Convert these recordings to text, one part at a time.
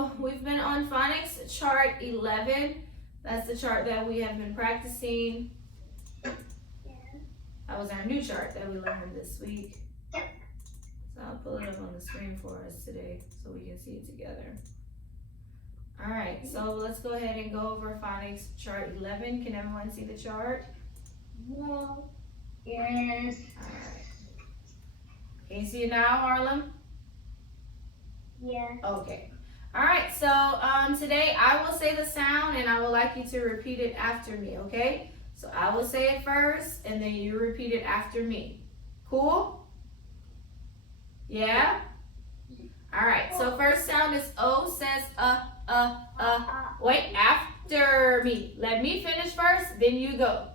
so we've been on Phonics Chart 11. That's the chart that we have been practicing. That was our new chart that we learned this week. So I'll pull it up on the screen for us today so we can see it together. All right, so let's go ahead and go over Phonics Chart 11. Can everyone see the chart? No. Yes. All right. Can you see it now, Harlem? Yeah. Okay. All right, so today I will say the sound and I would like you to repeat it after me, okay? So I will say it first and then you repeat it after me. Cool? Yeah? All right, so first sound is O, says Wait, after me. Let me finish first, then you go.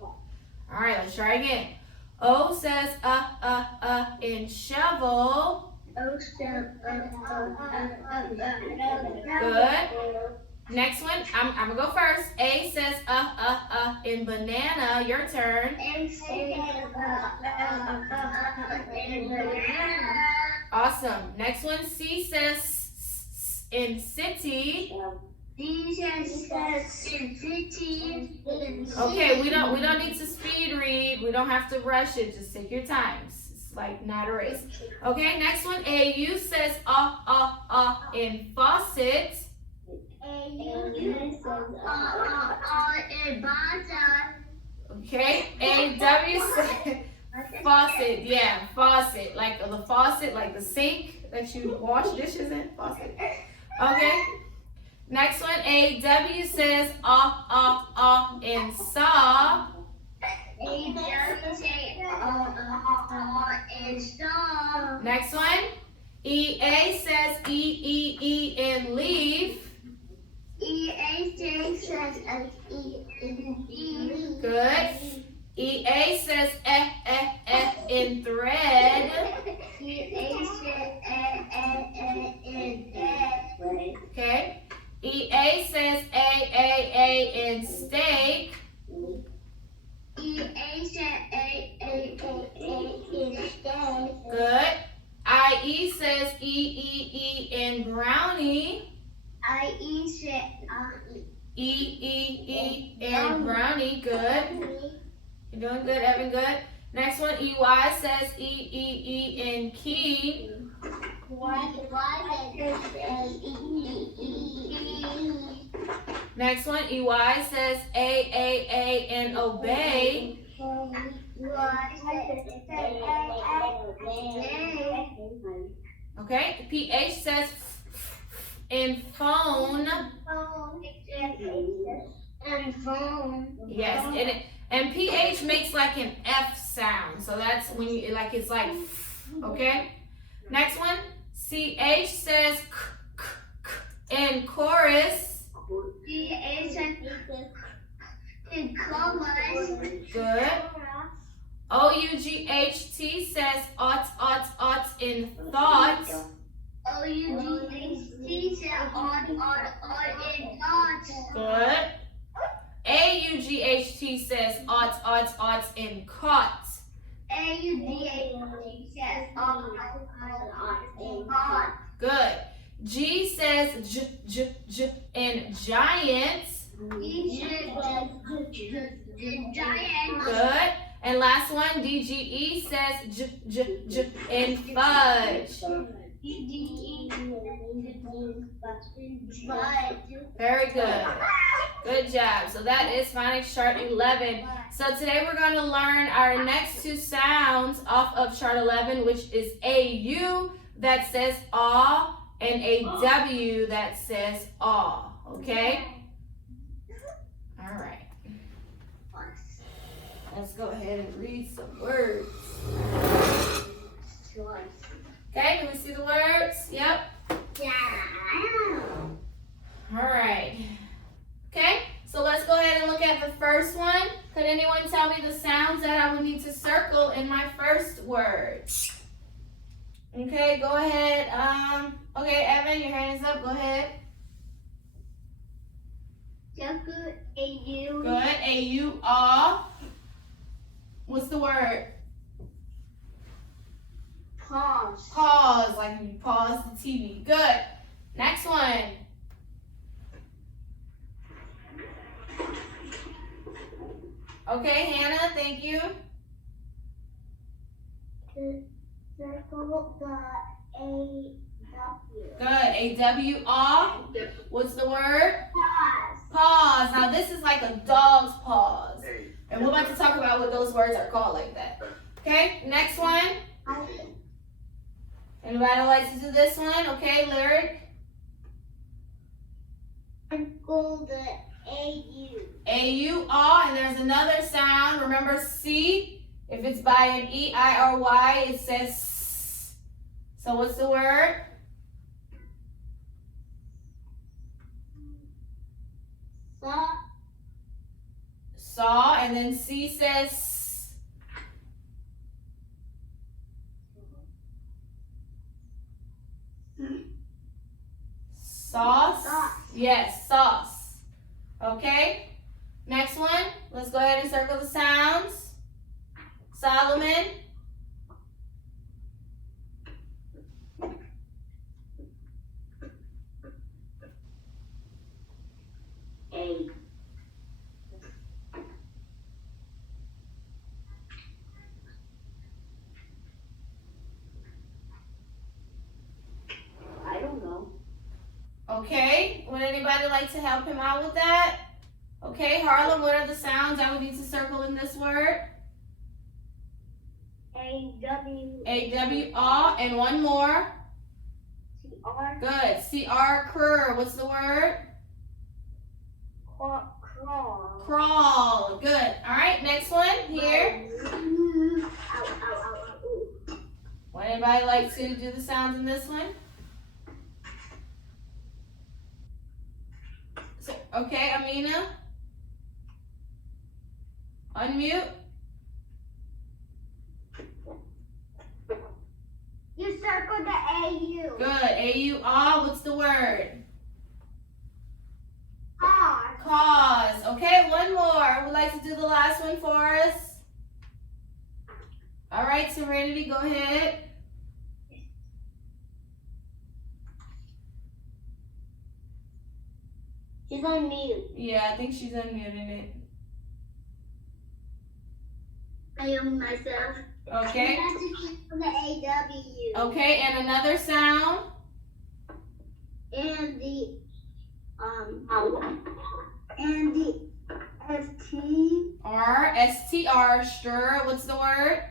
All right, let's try again. O says in shovel. Good. Next one, I'm gonna go first. A says in banana. Your turn. Awesome. Next one, C says in city. Okay, we don't need to speed read. We don't have to rush it. Just take your time. It's like not a race. Okay, next one, A U says in faucet. Okay, A W says faucet. Yeah, faucet. Like the faucet, like the sink that you wash dishes in. Faucet. Okay. Next one, A W says in saw. Next one, E A says in leaf. Good. E A says in thread. Okay. E A says A in steak. Good. I E says E in brownie. E in brownie. Good. You're doing good, Evan. Good. Next one, E Y says E in key. Next one, E Y says A in obey. Okay. P H says in phone. Yes, and PH makes like an F sound. So that's when you like it's like okay. Next one, CH says in chorus. Good. OUGHT says ought in thought. Good. AUGHT says ought in caught. Good. G says j in giant. Good. And last one, DGE says j in fudge. Very good. Good job. So that is Phonics Chart 11. So today we're going to learn our next two sounds off of Chart 11, which is a U that says aw and a W that says aw. Okay? All right. Let's go ahead and read some words. Okay, can we see the words? Yep. Yeah. All right. Okay, so let's go ahead and look at the first one. Could anyone tell me the sounds that I would need to circle in my first word? Okay, go ahead. Okay, Evan, your hand is up. Go ahead. Good. A-U. Good. A-U-R. What's the word? Pause. Pause, like you pause the TV. Good. Next one. Okay, Hannah, thank you. Circle the A-W. Good. A-W-R. What's the word? Pause. Pause. Now this is like a dog's paws. And we're about to talk about what those words are called like that. Okay, next one. Anybody like to do this one? Okay, lyric. Circle the A-U. A-U-R, and there's another sound. Remember C? If it's by an E-I-R-Y, it says S. So what's the word? Saw. Saw, and then C says S. Sauce? Sauce. Yes, sauce. Okay? Next one. Let's go ahead and circle the sounds. Solomon. A. I don't know. Okay, would anybody like to help him out with that? Okay, Harlem, what are the sounds I would need to circle in this word? A-W. A-W-R, and one more. C-R. Good, C-R, cr, what's the word? Crawl. Crawl, good. All right, next one, here. Ow, ow, ow, ow. Would anybody like to do the sounds in this one? So, okay, Amina. Unmute. You circled the A-U. Good. A-U-R. What's the word? Pause. Cause. Okay, one more. Would like to do the last one for us? All right, Serenity, go ahead. She's on mute. Yeah, I think she's unmuting it. I am myself. Okay. You have to circle the A-W. Okay, and another sound. And the and the S-T. R, S-T-R, stir. What's the word?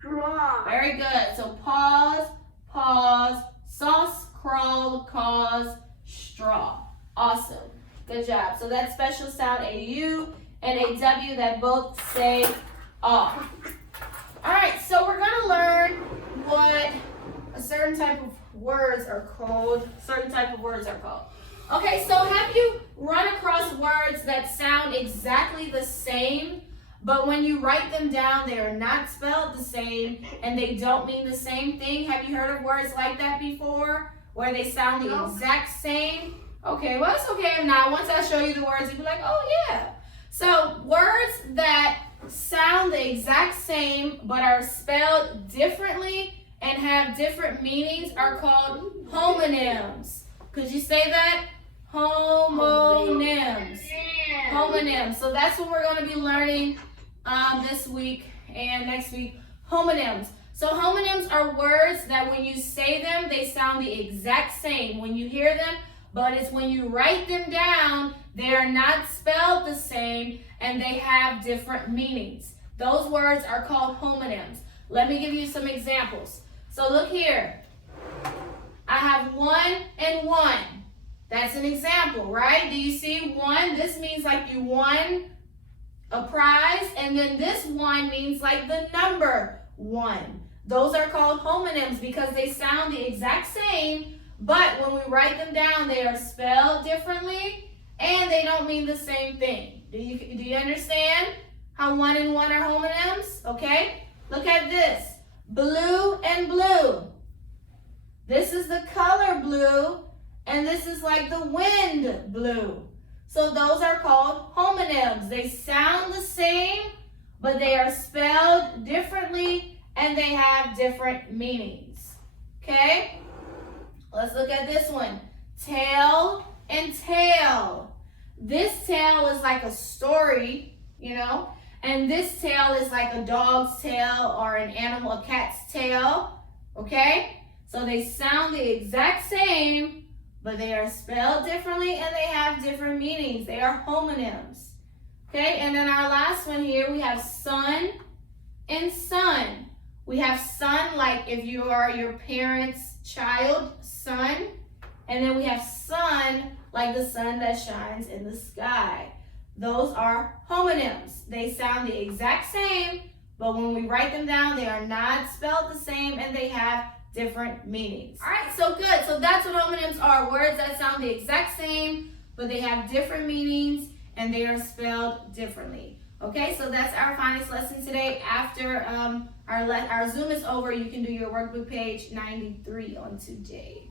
Draw. Very good. So pause, pause, sauce, crawl, cause, straw. Awesome. Good job. So that special sound, A-U and A-W, that both say off. All right, so we're going to learn what a certain type of words are called. Okay, so have you run across words that sound exactly the same, but when you write them down, they are not spelled the same and they don't mean the same thing? Have you heard of words like that before, where they sound the exact same? Okay, well, it's okay if not. Once I show you the words, you'll be like, oh, yeah. So words that sound the exact same but are spelled differently and have different meanings are called homonyms. Could you say that? Homonyms. Homonyms. So that's what we're going to be learning this week and next week. Homonyms. So homonyms are words that when you say them, they sound the exact same when you hear them, but it's when you write them down, they are not spelled the same and they have different meanings. Those words are called homonyms. Let me give you some examples. So look here. I have one and one. That's an example, right? Do you see one? This means like you won a prize, and then this one means like the number one. Those are called homonyms because they sound the exact same, but when we write them down, they are spelled differently and they don't mean the same thing. Do you understand how one and one are homonyms? Okay, look at this. Blue and blue. This is the color blue, and this is like the wind blue. So those are called homonyms. They sound the same, but they are spelled differently and they have different meanings. Okay? Let's look at this one. Tale and tale. This tale is like a story, you know? And this tail is like a dog's tail or an animal, a cat's tail, okay? So they sound the exact same, but they are spelled differently and they have different meanings. They are homonyms, okay? And then our last one here, we have son and son. We have son like if you are your parent's child, son. And then we have sun like the sun that shines in the sky. Those are homonyms. They sound the exact same, but when we write them down, they are not spelled the same and they have different meanings. All right, so good. So that's what homonyms are, words that sound the exact same, but they have different meanings and they are spelled differently. Okay, so that's our phonics lesson today. After our Zoom is over, you can do your workbook page 93 on today.